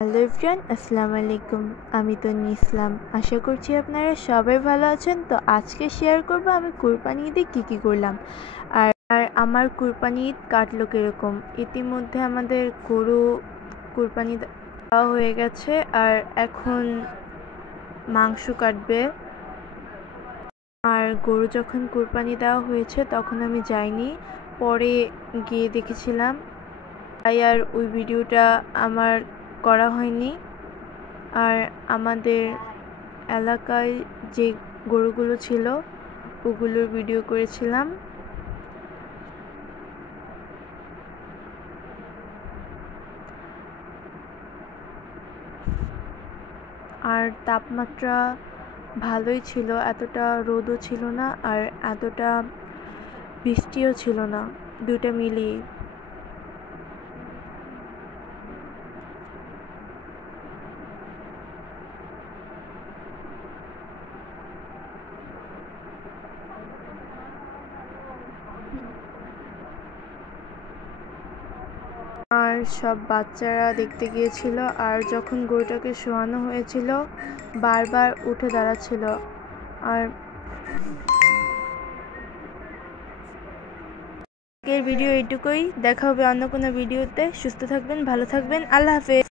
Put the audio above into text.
Hello everyone, আসসালামু আলাইকুম। আমি তন্নি ইসলাম। আশা করছি আপনারা সবাই ভালো আছেন। তো আজকে শেয়ার করব আমি কুরবানি ঈদে কী করলাম আর আমার কুরবানি ঈদ কাটলো কীরকম। ইতিমধ্যে আমাদের গরু কুরবানি দেওয়া হয়ে গেছে আর এখন মাংস কাটবে। আর গরু যখন কুরবানি দেওয়া হয়েছে তখন আমি যাইনি, পরে গিয়ে দেখেছিলাম, তাই আর ওই ভিডিওটা আমার করা হয়নি। আর আমাদের এলাকায় যে গরুগুলো ছিল ওগুলোর ভিডিও করেছিলাম। আর তাপমাত্রা ভালোই ছিল, এতটা রোদও ছিল না আর এতটা বৃষ্টিও ছিল না, দুটো মিলিয়ে। আর সব বাচ্চারা দেখতে গিয়েছিল আর যখন গরুটাকে শোয়ানো হয়েছিল বারবার উঠে দাঁড়াচ্ছিল। আর আজকের ভিডিও এইটুকুই, দেখা হবে অন্য কোনো ভিডিওতে। সুস্থ থাকবেন, ভালো থাকবেন, আল্লাহ হাফেজ।